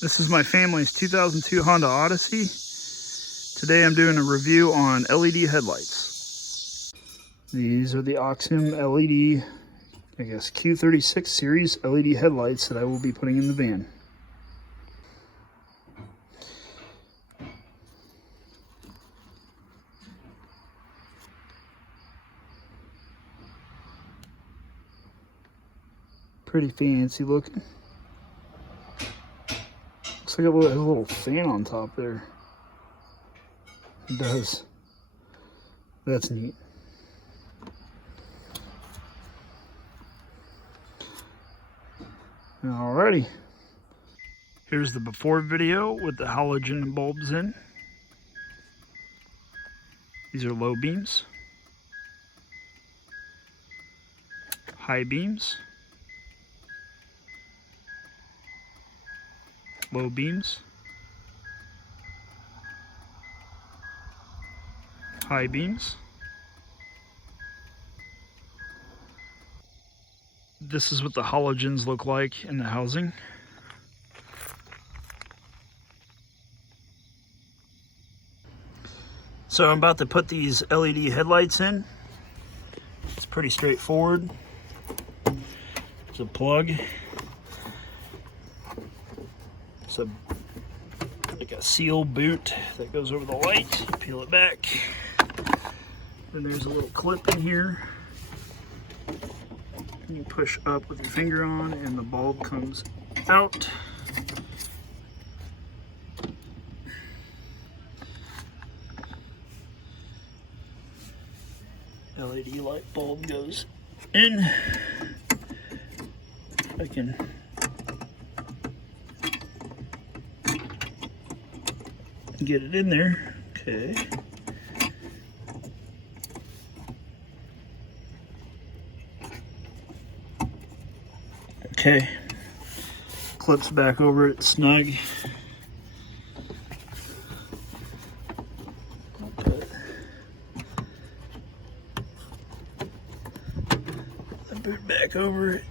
This is my family's 2002 Honda Odyssey. Today I'm doing a review on LED headlights. These are the OXILAM LED, I guess Q36 series LED headlights that I will be putting in the van. Pretty fancy looking. Looks like it has a little fan on top there. It does. That's neat. Alrighty. Here's the before video with the halogen bulbs in. These are low beams, high beams, low beams, high beams. This is what the halogens look like in the housing. So I'm about to put these LED headlights in. It's pretty straightforward. It's a plug. It's like a seal boot that goes over the light. Peel it back. Then there's a little clip in here. You push up with your finger on and the bulb comes out. LED light bulb goes in. I can get it in there. Okay. Okay. Clips back over it snug. Put the boot back over it.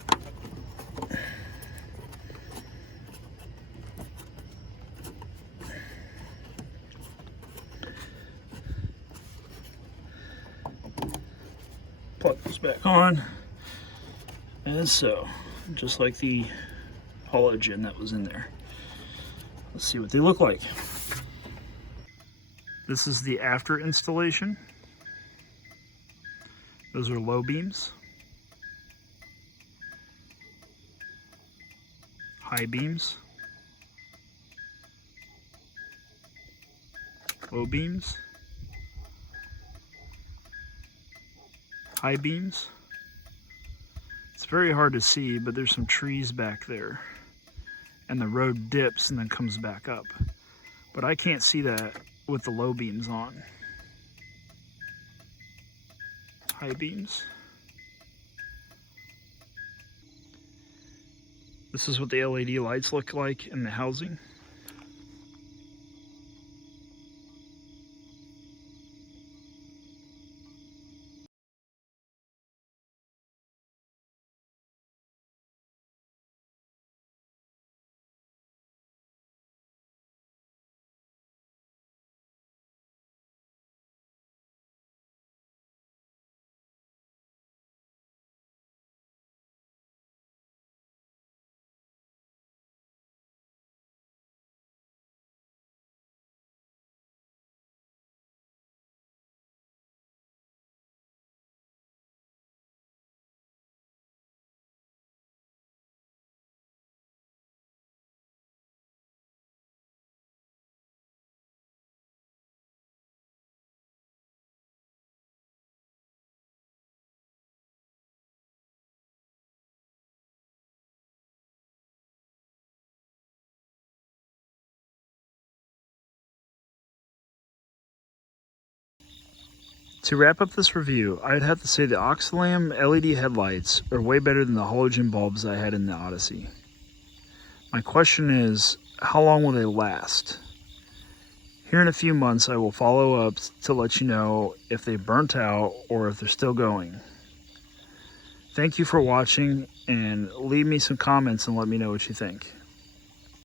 Plug this back on, as so, just like the halogen that was in there. Let's see what they look like. This is the after installation. Those are low beams, high beams, low beams, high beams. It's very hard to see, but there's some trees back there and the road dips and then comes back up, but I can't see that with the low beams on. High beams. This is what the LED lights look like in the housing. To wrap up this review, I'd have to say the OXILAM LED headlights are way better than the halogen bulbs I had in the Odyssey. My question is, how long will they last? Here in a few months, I will follow up to let you know if they burnt out or if they're still going. Thank you for watching, and leave me some comments and let me know what you think.